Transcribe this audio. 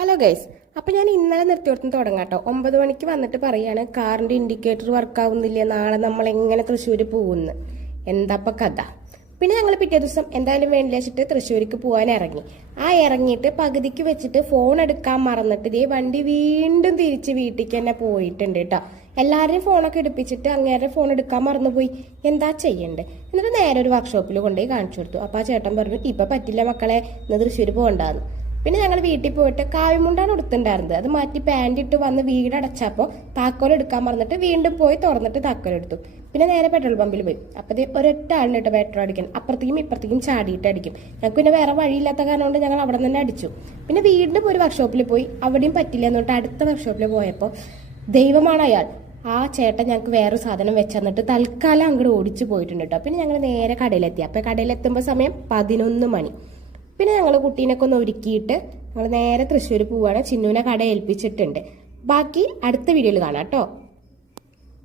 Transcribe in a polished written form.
Hello guys, അപ്പോൾ ഞാൻ ഇന്നലെ നിർത്തിയോടത്തുനിന്ന് തുടങ്ങാം കേട്ടോ. 9 മണിക്ക് വന്നിട്ട് പറയാണ് കാറിൻ്റെ ഇൻഡിക്കേറ്റർ വർക്ക് ആവുന്നില്ല, നാളെ നമ്മൾ എങ്ങനെ തൃശ്ശൂർ പോകുന്നു. എന്താപ്പം കഥ. പിന്നെ ഞങ്ങൾ പിറ്റേ ദിവസം എന്തായാലും വേണ്ടി വെച്ചിട്ട് തൃശ്ശൂർക്ക് പോകാൻ ഇറങ്ങി. ഇറങ്ങിയിട്ട് പകുതിക്ക് വെച്ചിട്ട് ഫോൺ എടുക്കാൻ മറന്നിട്ട് ഇതേ വണ്ടി വീണ്ടും തിരിച്ച് വീട്ടിലേക്ക് തന്നെ പോയിട്ടുണ്ട് കേട്ടോ. എല്ലാവരുടെയും ഫോണൊക്കെ എടുപ്പിച്ചിട്ട് അങ്ങേരുടെ ഫോൺ എടുക്കാൻ മറന്നുപോയി. എന്താ ചെയ്യണ്ടേ? എന്നിട്ട് നേരെ ഒരു വർക്ക്ഷോപ്പിൽ കൊണ്ടുപോയി കാണിച്ചു കൊടുത്തു. അപ്പോൾ ആ ചേട്ടൻ പറഞ്ഞു, ഇപ്പം പറ്റില്ല മക്കളെ, ഇന്ന് തൃശ്ശൂർ പോകണ്ടാന്ന്. പിന്നെ ഞങ്ങൾ വീട്ടിൽ പോയിട്ട് കാവ്യമുണ്ടാണ് എടുത്തിട്ടുണ്ടായിരുന്നത്. അത് മാറ്റി പാൻറ് ഇട്ട് വന്ന് വീടടച്ചപ്പോൾ താക്കോൽ എടുക്കാൻ മറന്നിട്ട് വീണ്ടും പോയി തുറന്നിട്ട് താക്കോൽ എടുത്തു. പിന്നെ നേരെ പെട്രോൾ പമ്പിൽ പോയി. അപ്പോൾ ഒരൊറ്റ ആളിന് കേട്ടോ പെട്രോൾ അടിക്കാൻ. അപ്പുറത്തേക്കും ഇപ്പുറത്തേക്കും ചാടിയിട്ട് അടിക്കും. ഞങ്ങൾക്ക് പിന്നെ വേറെ വഴിയില്ലാത്ത കാരണം കൊണ്ട് ഞങ്ങൾ അവിടെ തന്നെ അടിച്ചു. പിന്നെ വീണ്ടും ഒരു വർക്ക്ഷോപ്പിൽ പോയി, അവിടെയും പറ്റില്ല എന്നിട്ട് അടുത്ത വർക്ക്ഷോപ്പിൽ പോയപ്പോൾ ദൈവമാണ് അയാൾ. ആ ചേട്ടൻ ഞങ്ങൾക്ക് വേറൊരു സാധനം വെച്ചെന്നിട്ട് തൽക്കാലം അങ്ങോട്ട് ഓടിച്ചു പോയിട്ടുണ്ട് കേട്ടോ. പിന്നെ ഞങ്ങൾ നേരെ കടയിലെത്തി. അപ്പോൾ കടയിലെത്തുമ്പോൾ സമയം 11 മണി. പിന്നെ ഞങ്ങൾ കുട്ടീനൊക്കെ ഒന്ന് ഒരുക്കിയിട്ട് ഞങ്ങൾ നേരെ തൃശ്ശൂർ പോവുകയാണ്. ചിന്നുവിനെ കട ഏൽപ്പിച്ചിട്ടുണ്ട്. ബാക്കി അടുത്ത വീഡിയോയിൽ കാണാം കേട്ടോ.